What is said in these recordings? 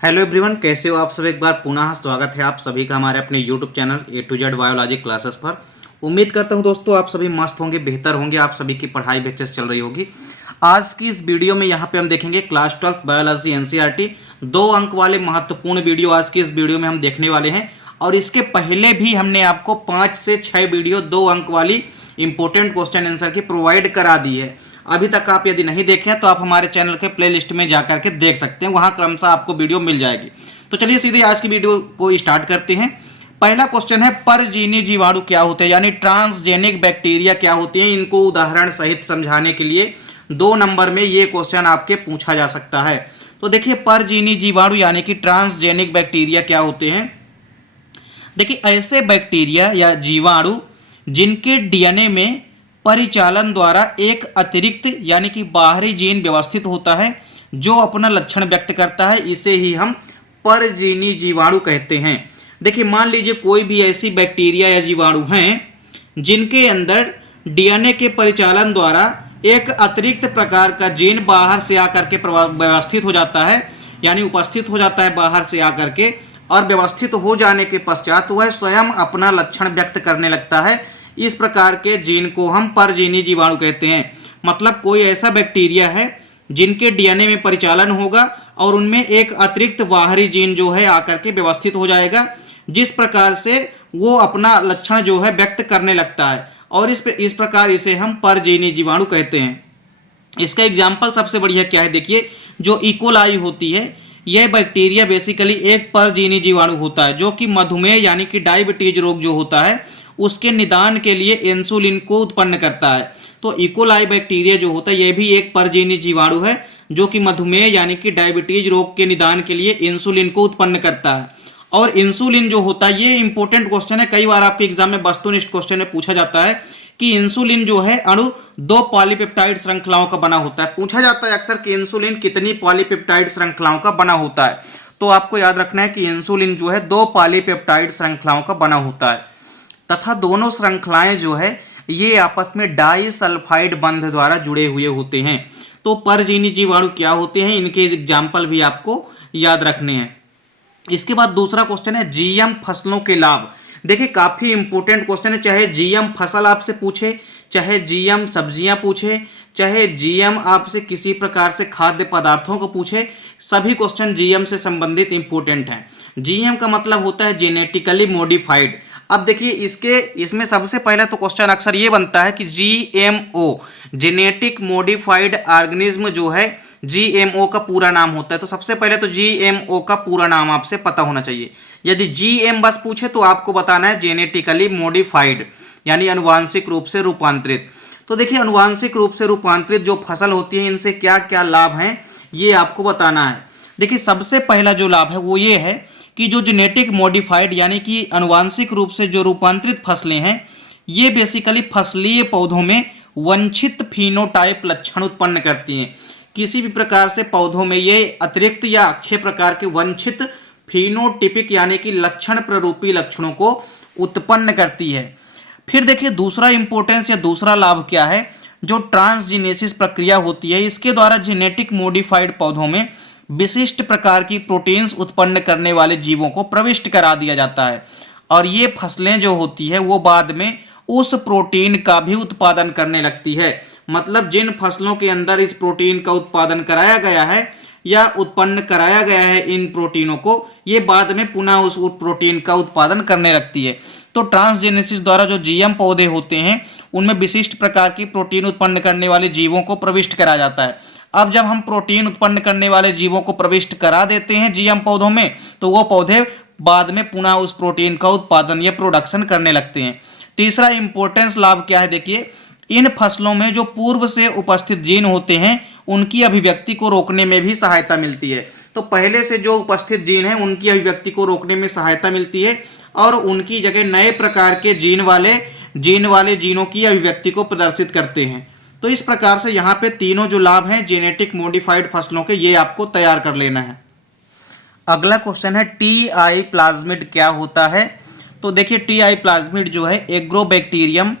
Hello everyone, कैसे हो आप सब। एक बार पुनः स्वागत है आप सभी का हमारे अपने YouTube channel A to Z biology classes पर। उम्मीद करता हूं दोस्तों आप सभी मस्त होंगे, बेहतर होंगे, आप सभी की पढ़ाई भी अच्छे से चल रही होगी। आज की इस वीडियो में यहाँ पे हम देखेंगे क्लास 12 बायोलॉजी एनसीईआरटी 2 अंक वाले महत्वपूर्ण वीडियो आज की इस वीडियो में हम देखने वाले हैं। और इसके पहले भी हमने आपको 5 से 6 वीडियो 2 अंक वाली इंपॉर्टेंट क्वेश्चन आंसर की प्रोवाइड करा दी है। अभी तक आप यदि नहीं देखें तो आप हमारे चैनल के प्लेलिस्ट में जा करके देख सकते हैं, वहां क्रमशः आपको वीडियो मिल जाएगी। तो चलिए सीधे आज की वीडियो को स्टार्ट करते हैं। पहला क्वेश्चन है, परजीवी जीवाणु क्या होते हैं, यानी ट्रांसजेनिक बैक्टीरिया क्या होते हैं। इनको उदाहरण सहित समझाने के लिए 2 नंबर में ये क्वेश्चन आपके पूछा जा सकता है। तो देखिए, परजीवी जीवाणु यानी कि ट्रांसजेनिक बैक्टीरिया क्या होते हैं। देखिए, ऐसे बैक्टीरिया या जीवाणु जिनके डीएनए में परिचालन द्वारा एक अतिरिक्त यानी कि बाहरी जीन व्यवस्थित होता है जो अपना लक्षण व्यक्त करता है, इसे ही हम परजीवी जीवाणु कहते हैं। देखिए, मान लीजिए कोई भी ऐसी बैक्टीरिया या जीवाणु हैं जिनके अंदर डीएनए के परिचालन द्वारा एक अतिरिक्त प्रकार का जीन बाहर से आकर के व्यवस्थित हो जाता है, यानी उपस्थित हो जाता है बाहर से आकर के, और व्यवस्थित हो जाने के पश्चात वह स्वयं अपना लक्षण व्यक्त करने लगता है। इस प्रकार के जीन को हम परजीवी जीवाणु कहते हैं। मतलब कोई ऐसा बैक्टीरिया है जिनके डीएनए में परिचालन होगा और उनमें एक अतिरिक्त बाहरी जीन जो है आकर के व्यवस्थित हो जाएगा, जिस प्रकार से वो अपना लक्षण जो है व्यक्त करने लगता है, और इस प्रकार इसे हम परजीवी जीवाणु कहते हैं। इसका एग्जाम्पल सबसे बढ़िया क्या है, देखिए, जो इकोलाई होती है, यह बैक्टीरिया बेसिकली एक परजीवी जीवाणु होता है जो कि मधुमेह यानी कि डायबिटीज रोग जो होता है उसके निदान के लिए इंसुलिन को उत्पन्न करता है। तो इकोलाई बैक्टीरिया जो होता है यह भी एक परजीवी जीवाणु है जो कि मधुमेह यानी कि डायबिटीज रोग के निदान के लिए इंसुलिन को उत्पन्न करता है। और इंसुलिन जो होता है, ये इंपॉर्टेंट क्वेश्चन है, कई बार आपके एग्जाम में वस्तुनिष्ठ क्वेश्चन में पूछा जाता है कि इंसुलिन जो है अणु 2 पॉलीपेप्टाइड श्रृंखलाओं का बना होता है। पूछा जाता है अक्सर कि इंसुलिन कितनी पॉलीपेप्टाइड श्रृंखलाओं का बना होता है। तो आपको याद रखना है कि इंसुलिन जो है 2 पॉलीपेप्टाइड श्रृंखलाओं का बना होता है, तथा दोनों श्रृंखलाएं जो है ये आपस में डाइसल्फाइड बंध द्वारा जुड़े हुए होते हैं। तो परजीवी जीवाणु क्या होते हैं, इनके एग्जाम्पल भी आपको याद रखने हैं। इसके बाद दूसरा क्वेश्चन है, जीएम फसलों के लाभ। देखिए, काफी इंपॉर्टेंट क्वेश्चन है, चाहे जीएम फसल आपसे पूछे, चाहे जीएम सब्जियां पूछे, चाहे जीएम आपसे किसी प्रकार से खाद्य पदार्थों को पूछे, सभी क्वेश्चन जीएम से संबंधित इंपॉर्टेंट हैं। जीएम का मतलब होता है जेनेटिकली मॉडिफाइड। अब देखिए, इसमें सबसे पहले तो क्वेश्चन अक्सर ये बनता है कि जीएमओ जेनेटिक मॉडिफाइड ऑर्गेनिज्म जो है, जीएमओ का पूरा नाम होता है। तो सबसे पहले तो जीएमओ का पूरा नाम आपसे पता होना चाहिए। यदि जीएम बस पूछे तो आपको बताना है जेनेटिकली मॉडिफाइड, यानी अनुवांशिक रूप से रूपांतरित। तो देखिए, अनुवांशिक रूप से रूपांतरित जो फसल होती है इनसे क्या क्या लाभ हैं ये आपको बताना है। देखिए, सबसे पहला जो लाभ है वो ये है कि जो जेनेटिक मॉडिफाइड यानी कि अनुवांशिक रूप से जो रूपांतरित फसलें हैं, ये बेसिकली फसलीय पौधों में वांछित फिनोटाइप लक्षण उत्पन्न करती हैं। किसी भी प्रकार से पौधों में ये अतिरिक्त या अक्षय प्रकार के वांछित फिनोटिपिक यानी कि लक्षण प्ररूपी लक्षणों को उत्पन्न करती है। फिर देखिए, दूसरा इंपॉर्टेंस या दूसरा लाभ क्या है, जो ट्रांसजीनेसिस प्रक्रिया होती है, इसके द्वारा जेनेटिक मॉडिफाइड पौधों में विशिष्ट प्रकार की प्रोटीन्स उत्पन्न करने वाले जीवों को प्रविष्ट करा दिया जाता है, और ये फसलें जो होती है वो बाद में उस प्रोटीन का भी उत्पादन करने लगती है। मतलब जिन फसलों के अंदर इस प्रोटीन का उत्पादन कराया गया है या उत्पन्न कराया गया है इन प्रोटीनों को, ये बाद में पुनः उस प्रोटीन का उत्पादन करने लगती है। तो ट्रांसजेनेसिस द्वारा जो जीएम पौधे होते हैं उनमें विशिष्ट प्रकार की प्रोटीन उत्पन्न करने वाले जीवों को प्रविष्ट करा जाता है। अब जब हम प्रोटीन उत्पन्न करने वाले जीवों को प्रविष्ट करा देते हैं जीएम पौधों में, तो वो पौधे बाद में पुनः उस प्रोटीन का उत्पादन या प्रोडक्शन करने लगते हैं। तीसरा इंपॉर्टेंस लाभ क्या है, देखिए, इन फसलों में जो पूर्व से उपस्थित जीन होते हैं उनकी अभिव्यक्ति को रोकने में भी सहायता मिलती है। तो पहले से जो उपस्थित जीन है उनकी अभिव्यक्ति को रोकने में सहायता मिलती है, और उनकी जगह नए प्रकार के जीन वाले जीनों की अभिव्यक्ति को प्रदर्शित करते हैं। तो इस प्रकार से यहाँ पे तीनों जो लाभ हैं जेनेटिक मॉडिफाइड फसलों के, ये आपको तैयार कर लेना है। अगला क्वेश्चन है, टीआई प्लाज्मिड क्या होता है। तो देखिए, टीआई प्लाज्मिड जो है एग्रोबैक्टीरियम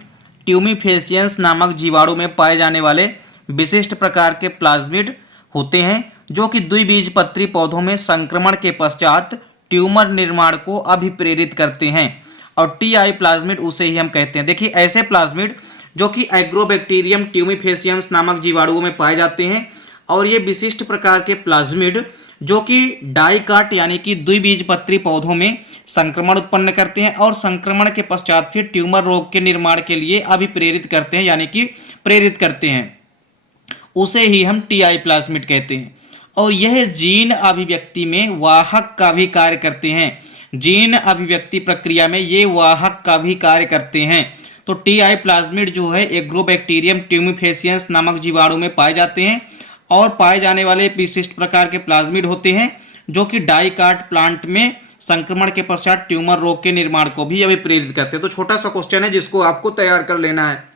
ट्यूमिफेसियंस नामक जीवाणु में पाए जाने वाले विशिष्ट प्रकार के प्लाज्मिड होते हैं। जो कि द्विबीजपत्री पौधों में संक्रमण के पश्चात ट्यूमर निर्माण को अभिप्रेरित करते हैं। और टीआई प्लाज्मिड उसे ही हम कहते हैं। देखिए ऐसे प्लाज्मिड जो कि एग्रोबैक्टीरियम ट्यूमिफेसियम्स नामक जीवाणुओं में पाए जाते हैं, और ये विशिष्ट प्रकार के प्लाज्मिड जो कि डाइकाट यानी कि द्विबीजपत्री पौधों में संक्रमण उत्पन्न करते हैं और संक्रमण के पश्चात फिर ट्यूमर रोग के निर्माण के लिए अभिप्रेरित करते हैं यानी कि प्रेरित करते हैं, उसे ही हम टीआई प्लाज्मिड कहते हैं। और यह जीन अभिव्यक्ति में वाहक का भी कार्य करते हैं। जीन अभिव्यक्ति प्रक्रिया में ये वाहक का भी कार्य करते हैं। तो टीआई प्लाज्मिड जो है एग्रोबैक्टीरियम ट्यूमिफेसियंस नामक जीवाणु में पाए जाते हैं और पाए जाने वाले विशिष्ट प्रकार के प्लाज्मिड होते हैं जो कि डाइकाट प्लांट में संक्रमण के पश्चात ट्यूमर रोग के निर्माण को भी अभिप्रेरित करते हैं। तो छोटा सा क्वेश्चन है जिसको आपको तैयार कर लेना है।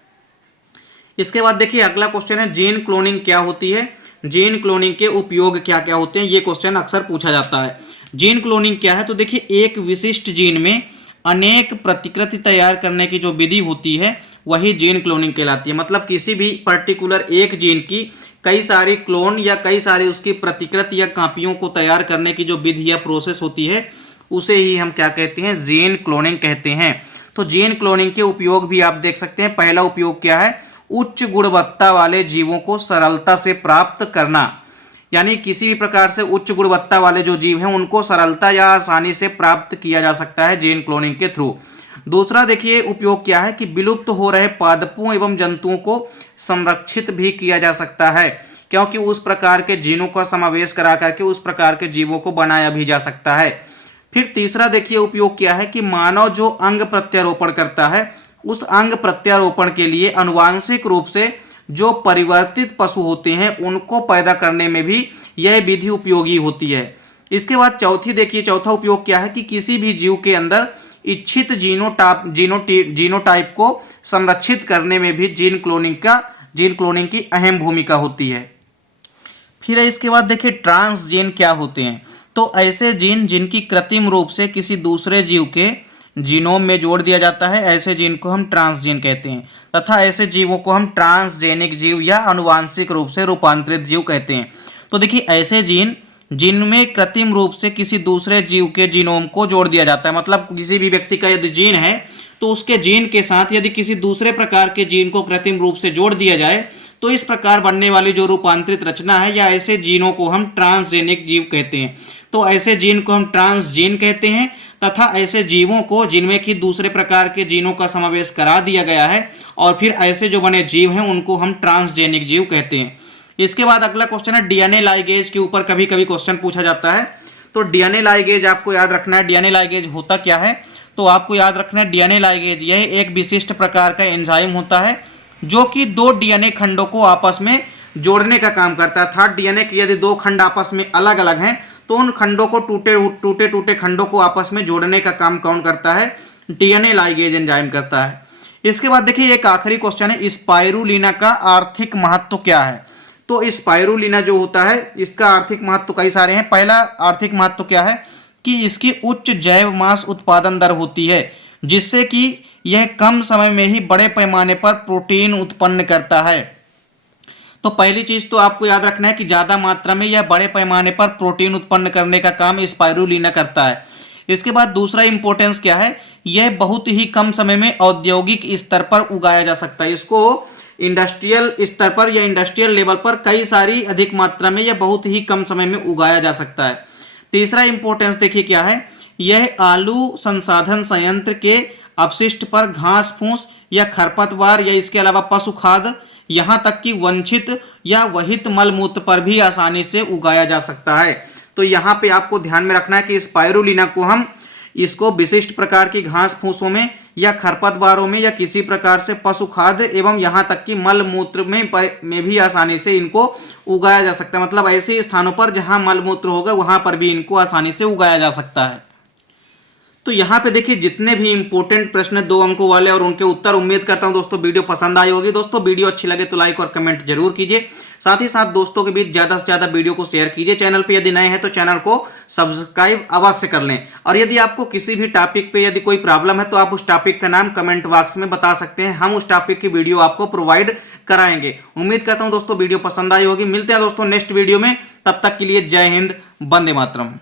इसके बाद देखिए अगला क्वेश्चन है जीन क्लोनिंग क्या होती है, जीन क्लोनिंग के उपयोग क्या क्या होते हैं, ये क्वेश्चन अक्सर पूछा जाता है। जीन क्लोनिंग क्या है, तो देखिए एक विशिष्ट जीन में अनेक प्रतिकृति तैयार करने की जो विधि होती है वही जीन क्लोनिंग कहलाती है। मतलब किसी भी पर्टिकुलर एक जीन की कई सारी क्लोन या कई सारी उसकी प्रतिकृति या कॉपियों को तैयार करने की जो विधि या प्रोसेस होती है उसे ही हम क्या कहते हैं, जीन क्लोनिंग कहते हैं। तो जीन क्लोनिंग के उपयोग भी आप देख सकते हैं। पहला उपयोग क्या है, उच्च गुणवत्ता वाले जीवों को सरलता से प्राप्त करना, यानी किसी भी प्रकार से उच्च गुणवत्ता वाले जो जीव हैं उनको सरलता या आसानी से प्राप्त किया जा सकता है जीन क्लोनिंग के थ्रू। दूसरा देखिए उपयोग क्या है कि विलुप्त हो रहे पादपों एवं जंतुओं को संरक्षित भी किया जा सकता है, क्योंकि उस प्रकार के जीनों का समावेश करा करके उस प्रकार के जीवों को बनाया भी जा सकता है। फिर तीसरा देखिए उपयोग क्या है कि मानव जो अंग प्रत्यारोपण करता है उस अंग प्रत्यारोपण के लिए आनुवांशिक रूप से जो परिवर्तित पशु होते हैं उनको पैदा करने में भी यह विधि उपयोगी होती है। इसके बाद चौथा उपयोग क्या है कि किसी भी जीव के अंदर इच्छित जीनोटाइप को संरक्षित करने में भी जीन क्लोनिंग की अहम भूमिका होती है। फिर इसके बाद देखिए ट्रांसजीन क्या होते हैं, तो ऐसे जीन जिनकी कृत्रिम रूप से किसी दूसरे जीव के जीनोम में जोड़ दिया जाता है, ऐसे जीन को हम ट्रांसजीन कहते हैं, तथा ऐसे जीवों को हम ट्रांसजेनिक जीव या आनुवांशिक रूप से रूपांतरित जीव कहते हैं। तो देखिए ऐसे जीन जिनमें कृत्रिम रूप से किसी दूसरे जीव के जीनोम को जोड़ दिया जाता है, मतलब किसी भी व्यक्ति का यदि जीन है तो उसके जीन के साथ यदि किसी दूसरे प्रकार के जीन को कृत्रिम रूप से जोड़ दिया जाए तो इस प्रकार बनने वाली जो रूपांतरित रचना है या ऐसे जीनों को हम ट्रांसजेनिक जीव कहते हैं। तो ऐसे जीन को हम ट्रांसजीन कहते हैं, तथा ऐसे जीवों को जिनमें कि दूसरे प्रकार के जीनों का समावेश करा दिया गया है और फिर ऐसे जो बने जीव हैं उनको हम ट्रांसजेनिक जीव कहते हैं। इसके बाद अगला क्वेश्चन है डीएनए लाइगेज के ऊपर कभी कभी क्वेश्चन पूछा जाता है। तो डीएनए लाइगेज आपको याद रखना है। डीएनए लाइगेज होता क्या है, तो आपको याद रखना है डीएनए लाइगेज यह एक विशिष्ट प्रकार का एंजाइम होता है जो कि दो डीएनए खंडों को आपस में जोड़ने का काम करता है। अर्थात डीएनए के यदि दो खंड आपस में अलग अलग हैं तो उन खंडों को टूटे खंडों को आपस में जोड़ने का काम कौन करता है, डीएनए लाइगेज एंजाइम करता है। इसके बाद देखिए एक आखिरी क्वेश्चन है स्पाइरुलिना का आर्थिक महत्व क्या है। तो स्पाइरुलिना जो होता है इसका आर्थिक महत्व कई सारे हैं। पहला आर्थिक महत्व क्या है कि इसकी उच्च जैव मास उत्पादन दर होती है, जिससे कि यह कम समय में ही बड़े पैमाने पर प्रोटीन उत्पन्न करता है। तो पहली चीज तो आपको याद रखना है कि ज्यादा मात्रा में यह बड़े पैमाने पर प्रोटीन उत्पन्न करने का काम स्पाइरुलिना करता है। इसके बाद दूसरा इंपॉर्टेंस क्या है, यह बहुत ही कम समय में औद्योगिक स्तर पर उगाया जा सकता है। इसको इंडस्ट्रियल स्तर पर या इंडस्ट्रियल लेवल पर कई सारी अधिक मात्रा में या बहुत ही कम समय में उगाया जा सकता है। तीसरा इंपॉर्टेंस देखिए क्या है, यह आलू संसाधन संयंत्र के अपशिष्ट पर घास फूस या खरपतवार या इसके अलावा पशु खाद यहाँ तक कि वंचित या वहित मलमूत्र पर भी आसानी से उगाया जा सकता है। तो यहाँ पे आपको ध्यान में रखना है कि स्पाइरुलिना को हम इसको विशिष्ट प्रकार की घास फूसों में या खरपतवारों में या किसी प्रकार से पशु खाद्य एवं यहाँ तक कि मल मूत्र में भी आसानी से इनको उगाया जा सकता है। मतलब ऐसे स्थानों पर जहाँ मल मूत्र होगा वहाँ पर भी इनको आसानी से उगाया जा सकता है। तो यहाँ पे देखिए जितने भी इंपॉर्टेंट प्रश्न 2 अंकों वाले और उनके उत्तर, उम्मीद करता हूँ दोस्तों वीडियो पसंद आई होगी। दोस्तों वीडियो अच्छी लगे तो लाइक और कमेंट जरूर कीजिए। साथ ही साथ दोस्तों के बीच ज़्यादा से ज़्यादा वीडियो को शेयर कीजिए। चैनल पे यदि नए हैं तो चैनल को सब्सक्राइब अवश्य कर लें। और यदि आपको किसी भी टॉपिक पे यदि कोई प्रॉब्लम है तो आप उस टॉपिक का नाम कमेंट बॉक्स में बता सकते हैं, हम उस टॉपिक की वीडियो आपको प्रोवाइड कराएंगे। उम्मीद करता हूं दोस्तों वीडियो पसंद आई होगी। मिलते हैं दोस्तों नेक्स्ट वीडियो में, तब तक के लिए जय हिंद, वंदे मातरम।